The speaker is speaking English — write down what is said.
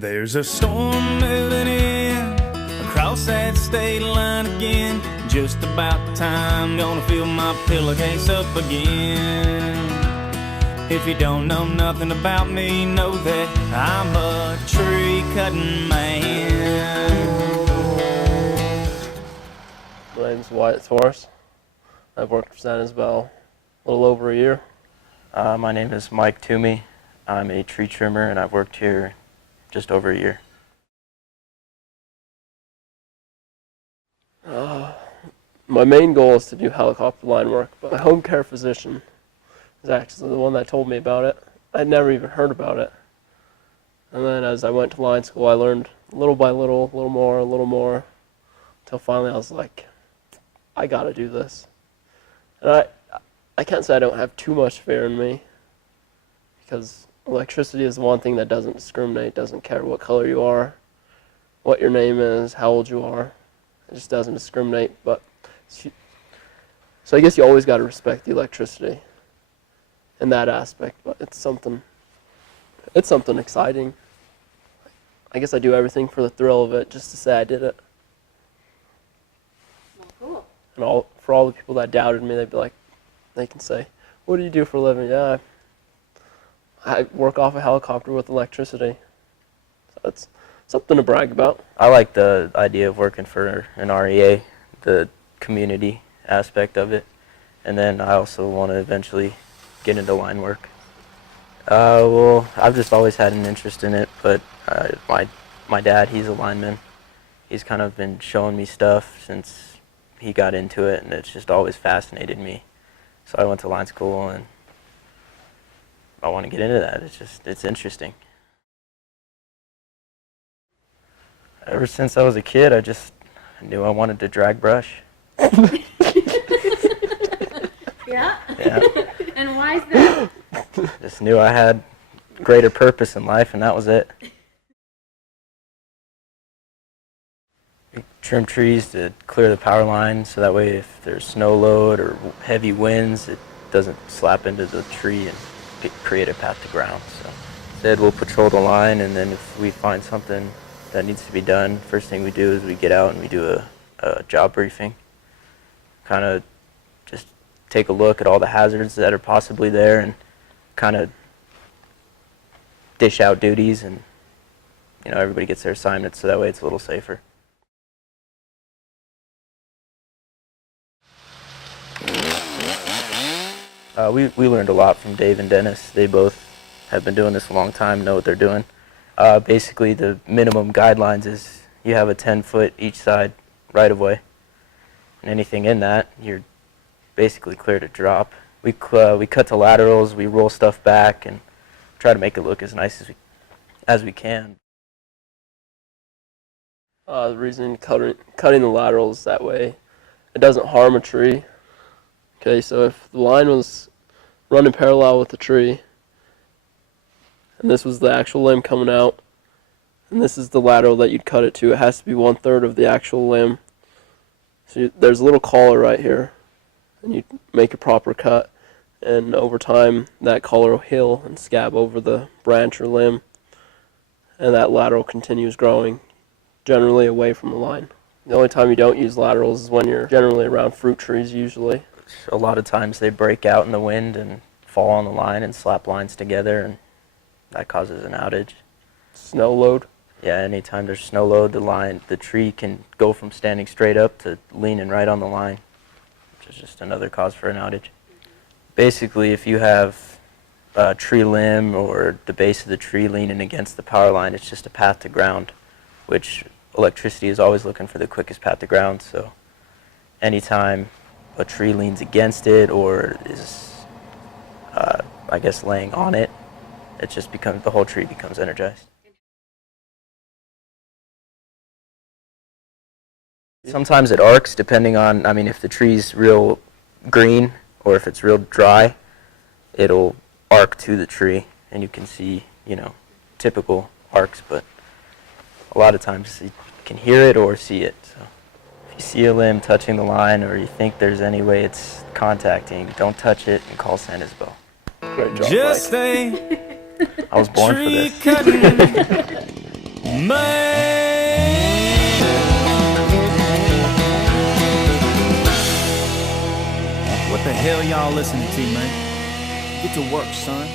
There's a storm moving in across that state line again. Just about time, gonna fill my pillowcase up again. If you don't know nothing about me, know that I'm a tree cutting man. My name's Wyatt Torres. I've worked for San Isabel a little over a year. My name is Mike Toumey. I'm a tree trimmer and I've worked here just over a year. My main goal is to do helicopter line work, but my home care physician is actually the one that told me about it. I'd never even heard about it. And then as I went to line school, I learned little by little, a little more, until finally I was like, I gotta do this. And I can't say I don't have too much fear in me, because electricity is the one thing that doesn't discriminate, doesn't care what color you are, what your name is, how old you are. It just doesn't discriminate. But so I guess you always got to respect the electricity in that aspect. But it's something exciting. I guess I do everything for the thrill of it, just to say I did it. Well, cool. And for all the people that doubted me, they'd be like, they can say, "What do you do for a living?" Yeah, I work off a helicopter with electricity. So it's something to brag about. I like the idea of working for an REA, the community aspect of it, and then I also want to eventually get into line work. Well, I've just always had an interest in it, but my dad, he's a lineman. He's kind of been showing me stuff since he got into it, and it's just always fascinated me. So I went to line school, and I want to get into that. It's interesting. Ever since I was a kid, I knew I wanted to drag brush. Yeah? Yeah. And why is that? Just knew I had greater purpose in life, and that was it. We trim trees to clear the power line, so that way if there's snow load or heavy winds, it doesn't slap into the tree and create a path to ground. So instead we'll patrol the line, and then if we find something that needs to be done, first thing we do is we get out and we do a job briefing. Kind of just take a look at all the hazards that are possibly there and kind of dish out duties, and everybody gets their assignments, so that way it's a little safer. We learned a lot from Dave and Dennis. They both have been doing this a long time, know what they're doing. Basically, the minimum guidelines is you have a 10-foot each side right-of-way, and anything in that, you're basically clear to drop. We cut to laterals, we roll stuff back, and try to make it look as nice as we can. The reason cutting the laterals that way, it doesn't harm a tree. Okay, so if the line was running parallel with the tree, and this was the actual limb coming out, and this is the lateral that you'd cut it to, it has to be 1/3 of the actual limb. So there's a little collar right here, and you make a proper cut, and over time that collar will heal and scab over the branch or limb, and that lateral continues growing, generally away from the line. The only time you don't use laterals is when you're generally around fruit trees usually. A lot of times they break out in the wind and fall on the line and slap lines together, and that causes an outage. Snow load. Yeah, anytime there's snow load, the tree can go from standing straight up to leaning right on the line, which is just another cause for an outage. Basically, if you have a tree limb or the base of the tree leaning against the power line, it's just a path to ground, which electricity is always looking for the quickest path to ground. So anytime a tree leans against it or is, I guess, laying on it, the whole tree becomes energized. Sometimes it arcs, depending on, if the tree's real green or if it's real dry, it'll arc to the tree, and you can see, typical arcs, but a lot of times you can hear it or see it. So if you see a limb touching the line or you think there's any way it's contacting, don't touch it and call San Isabel. Great job, Just Mike. stay I was born for tree this. cutting. Man. What the hell y'all listening to, man? Get to work, son.